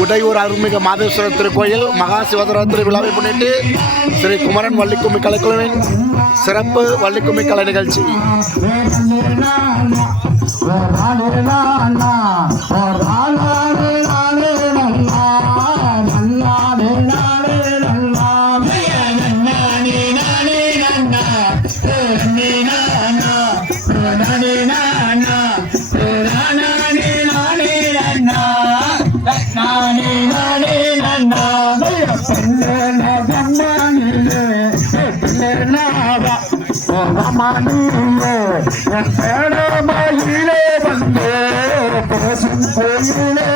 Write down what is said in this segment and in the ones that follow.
குடையூர் அருள்மிகு மாதேஸ்வரர் திருக்கோயில் மகா சிவராத்திரி விழாவை முன்னிட்டு ஸ்ரீ குமரன் வள்ளிக்கும்மி கலைக்குழுவின் சிறப்பு வள்ளிக்கும்மி கலை நிகழ்ச்சி. மயிலே வந்து பேசும் கோயிலே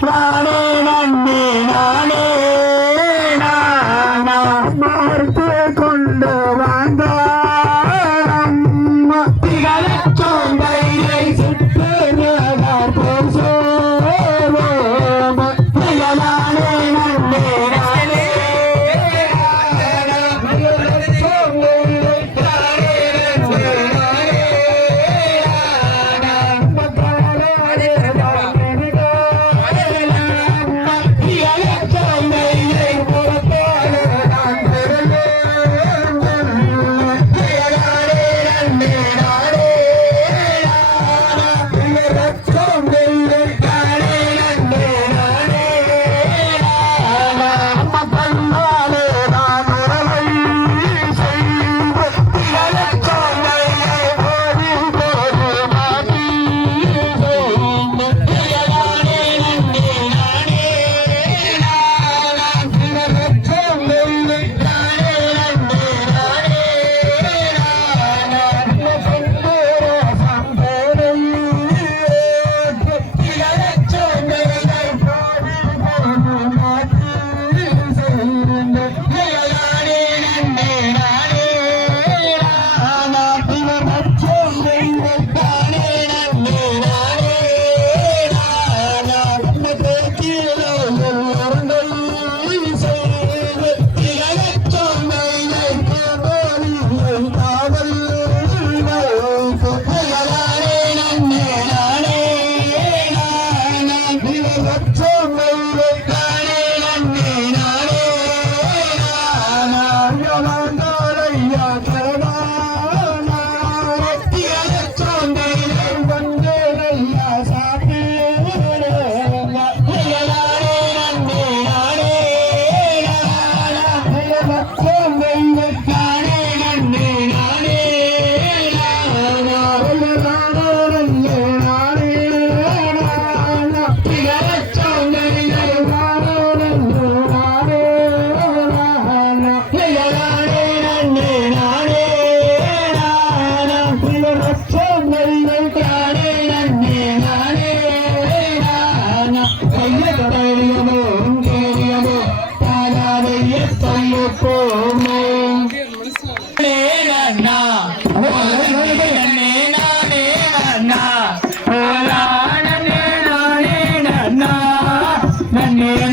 நானே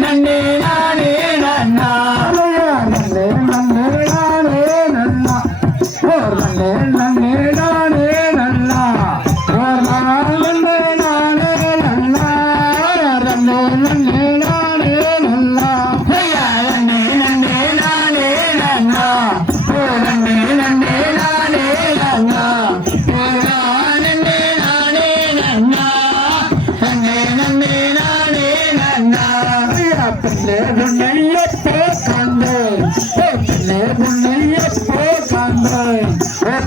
நன்னே நானே நன்னா நன்னே நன்னே நானே நன்னா ஓர் நன்னே நன்னே நானே நன்னா ஓர் நன்னே நானே நன்னா நன்னே நன்னே நானே நன்னா நன்னே நன்னே நானே நன்னா ஓர் நன்னே நன்னே நானே நன்னா ஓர் நன்னே நானே நன்னா நன்னே நன்னே நானே நன்னா பிள்ளை உன்னையப்போ காண்பேன் பிள்ளை உன்னையப்போ காண்பேன்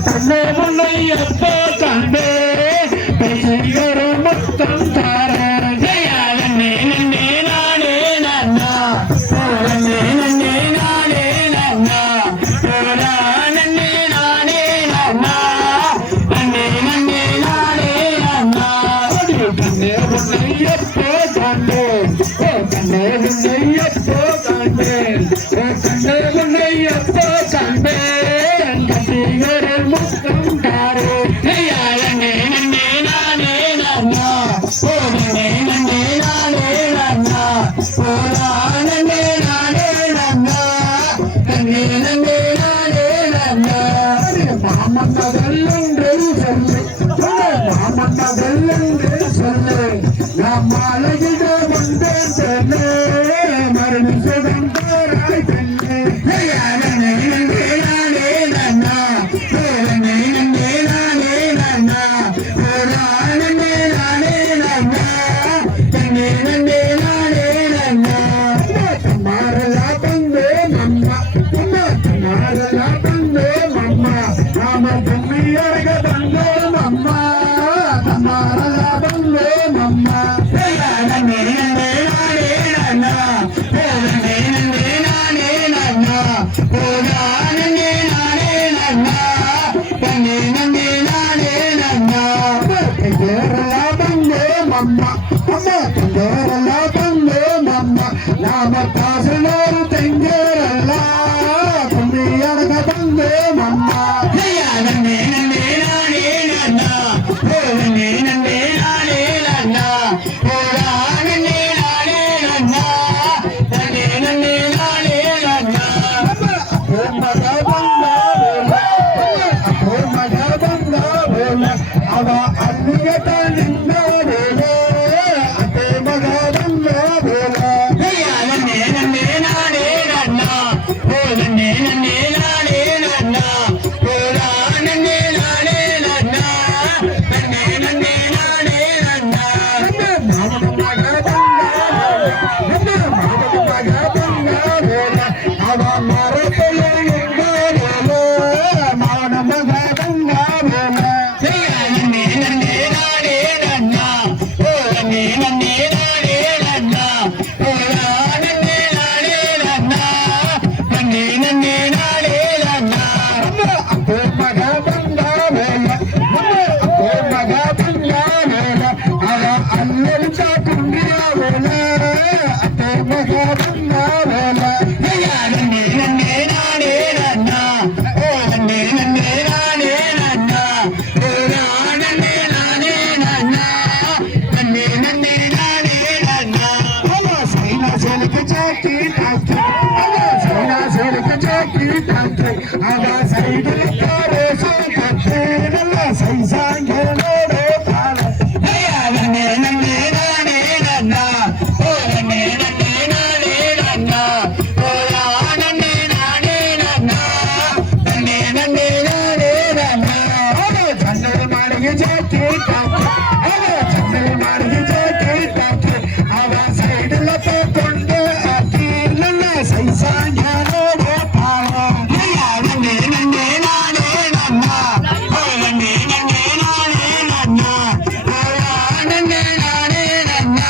பிள்ளை உன்னையப்போ காண்பேன் பேசுகிற முத்தம் தாரேன் நன்னே நன்னே நானே நன்னா நன்னே நன்னே நானே நன்னா நன்னே நானே நன்னா நன்னே நன்னே நானே நன்னா கண்ணே உன்னையப்போ காண்பேன் கண்ணே உன்னையப்போ காண்பேன் கண்ணே உன்னையப்போ காண்பேன் கசிகிற முத்தம் தாரேன் நன்னே நன்னே நானே நன்னா நன்னே நன்னே நானே நன்னா நன்னே நானே நன்னா நன்னே நன்னே நானே நன்னா மாமன் மகள் என்று சொல்லு மாமன் மகள் என்று சொல்லு நாம் மாலையிட வந்தேன் பெண்ணே மரணி சுகம் போராய் பெண்ணே நன்னே நன்னே நானே நன்னா நன்னே நன்னே நானே நன்னா நன்னே நானே நன்னா நன்னே நன்னே நானே நன்னா தமாரலா பந்தே மம்மா தமாரலா பந்தே மம்மா நாம பொம்மியர்க பந்தே மம்மா தமாரலா பந்தே மம்மா நன்னே நன்னே நானே நன்னா நன்னே நன்னே நானே நன்னா நன்னே நானே நன்னா நன்னே நன்னே நானே நன்னா கேரளா பந்தே மம்மா கேரளா பந்தே மம்மா நாம காசலோரு தெங்கேரள பொம்மியர்க பந்தே மம்மா நன்னே நன்னே நானே நன்னா நன்னே நன்னே நானே நன்னா நன்னே நானே நன்னா நன்னே நன்னே நானே நன்னா மகா பந்தா மகா பந்தா அவ அன்னியத நின்ன அதே மகா பந்தா நன்னே நன்னே நானே நன்னா நன்னே நன்னே நானே நன்னா நன்னே நானே நன்னா நன்னே நன்னே நானே நன்னா மகா பந்தா மகா பந்தா அவ மரத்துல மான மகா பந்தா நன்னே நன்னே நானே நன்னா நன்னே நன்னே நானே நன்னா நன்னே நானே நன்னா நன்னே நன்னே நானே நன்னா அப்போ மகா பந்தா அப்போ மகா பந்தா அவ அல்லல் சாட்டுண்டியா அப்போ மகா பந்தா நன்னே நன்னே நானே நன்னா நன்னே நன்னே நானே நன்னா நன்னே நானே நன்னா நன்னே நன்னே நானே நன்னா சைனா செலுக்கு சாக்கி டாக்டர் சைனா செலுக்கு சாக்கி டாக்டர் அவ சைடுல காரே சோகத்து நல்ல சைசாங்கலோட பால நன்னே நன்னே நானே நன்னா நன்னே நன்னே நானே நன்னா நன்னே நானே நன்னா நன்னே நன்னே நானே நன்னா சந்தல் மாளிகை சாக்கி டாக்டர் சந்தல் மாளிகை சாக்கி டாக்டர் அவ சைடுல கொண்டு ஆக்கி நல்ல சைசாங்கலோட பால நன்னே நன்னே நானே நன்னா நன்னே நன்னே நானே நன்னா நன்னே நானே நன்னா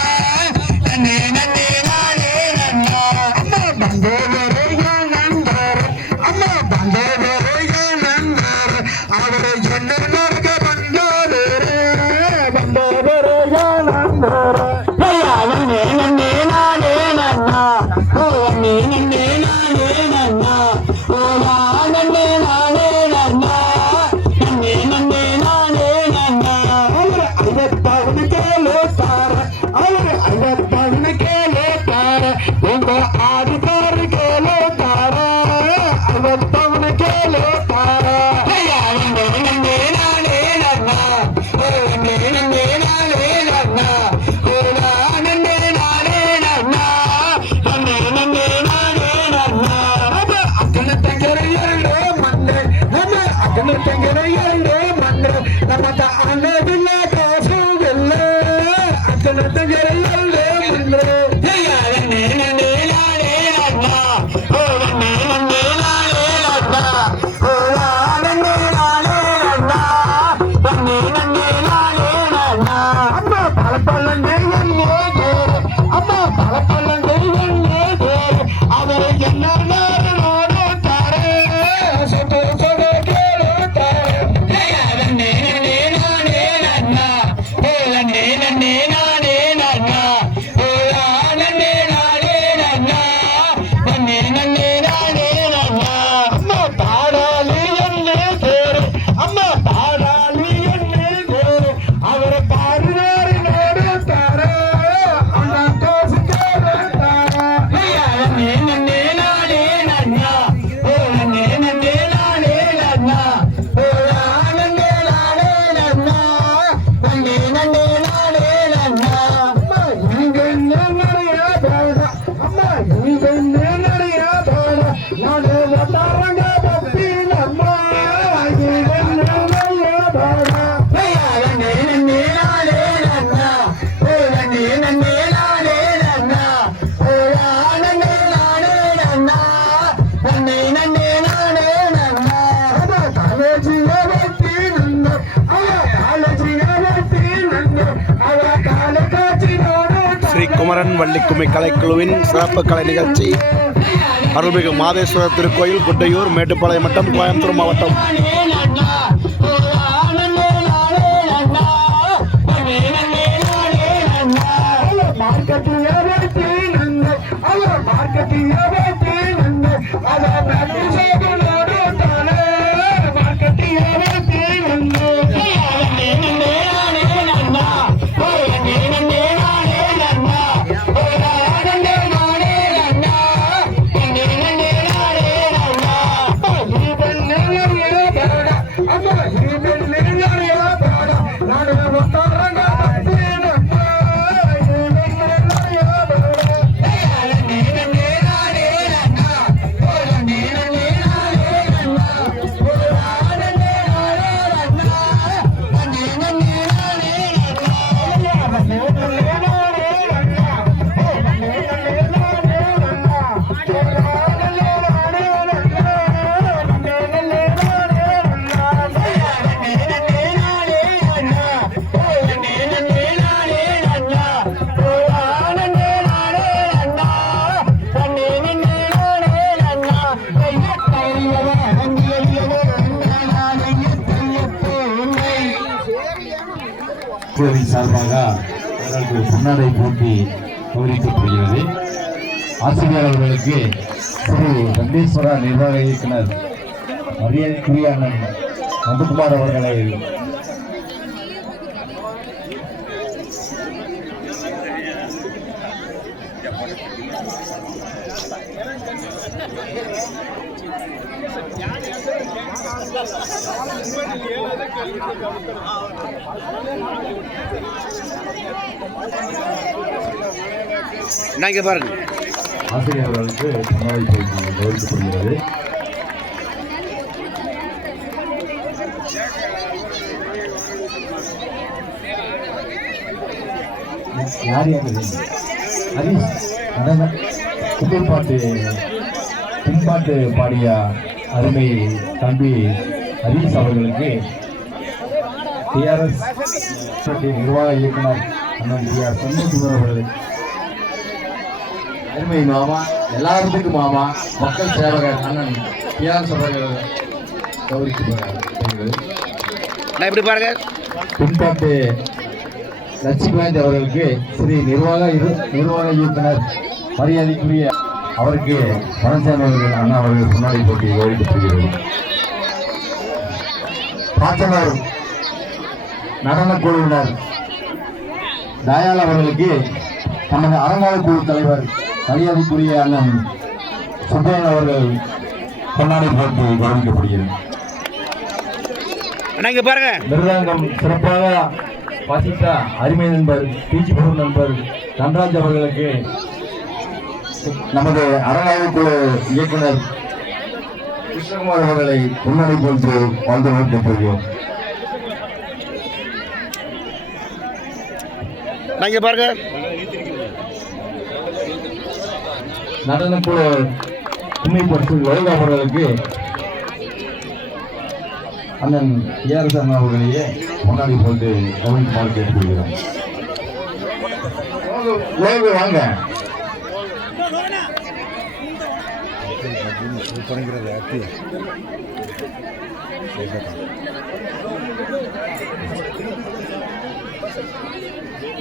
நன்னே நன்னே நானே நன்னா அம்மா பந்தே வரையா நந்தார் அம்மா பந்தே வரையா நந்தார் அவரை என்ன நர்க பந்தாரு பந்தே வரையா நந்தார் நன்னே நன்னே நானே நன்னா நன்னே நன்னே நானே நன்னா நன்னே நானே நன்னா நன்னே நன்னே நானே நன்னா அவர் ஐவத்தாவனு கேளே பாரு அவர் ஐவத்தாவனு கேளே பாரு ஸ்ரீ குமரன் வள்ளிக்கும்மி கலைக்குழுவின் சிறப்பு கலை நிகழ்ச்சி அருள்மிகு மாதேஸ்வரர் திருக்கோயில் குட்டையூர் மேட்டுப்பாளையம் வட்டம் கோயம்புத்தூர் மாவட்டம். குழுவின் சார்பாக அவர்களுக்கு பொன்னாடை போட்டி கௌரவிக்கப்படுகிறது. ஆசிரியர் அவர்களுக்கு திரு ரங்கேஸ்வரா நிர்வாக இயக்குனர் மரியாதைக்குரிய அண்ணன் நந்தகுமார் அவர்களை இங்கே பாருங்க. ஆசிரியர் அவர்களுக்கு பொன்னாடை போட்டி கௌரவிக்கப்படுகிறது. யார் பின்பாட்டு பாடிய அருமை தம்பி ஹரீஷ் அவர்களுக்கு டிஆர்எஸ் நிர்வாக இயக்குனர் அண்ணன் டிஆர் சண்முகசுந்தர் அவர்கள் அருமை மாமா, எல்லாத்துக்கும் மாமா, மக்கள் சேவகர் அண்ணன் டிஆர்எஸ் அவர்கள் கௌரவிக்கப்படுகிறது. எப்படி பாருங்க. பின்பாட்டு லட்சுமிகாந்த் அவர்களுக்கு ஸ்ரீ நிர்வாக இயக்குனர் மரியாதைக்குரிய அவருக்கு பழனிசாமி அவர்கள் அண்ணா அவர்கள் முன்னாடி போட்டி கௌரவிக்கப்படுகிறது. பாச்சனூர் நடனக் குழுவினர் தயால் அவர்களுக்கு நமது அறங்காவல் குழு தலைவர் மரியாதைக்குரிய அண்ணன் சுப்பையன் அவர்கள் பொன்னாடை போட்டி கௌரவிக்கப்படுகிறது. பாருங்க. மிருதங்கம் சிறப்பாக வாசித்த அருமை நண்பர் பீச்சிபுரம் நண்பர் தன்ராஜ் அவர்களுக்கு நமது அறங்காவல் குழு இயக்குனர் கிருஷ்ணகுமார் அவர்களை பொன்னாடை போட்டு வாழ்ந்து வைக்கப்படுகிறோம். பாருங்க. நடனக்குழு துணைப்பட்டு லோகா அவர்களுக்கு அண்ணன் ஏஆர் அண்ணா அவர்களையே முன்னாடி போட்டு கவனிக்குமாறு கேட்டுக்கொள்கிறோம். வாங்க.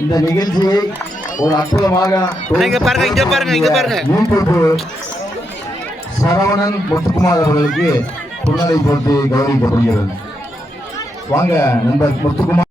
இந்த நிகழ்ச்சியை ஒரு அற்புதமாக சரவணன் முத்துக்குமார் அவர்களுக்கு பொன்னாடை போட்டு கௌரவிக்கப்படுகிறது. வாங்க நண்பர் முத்துக்குமார்.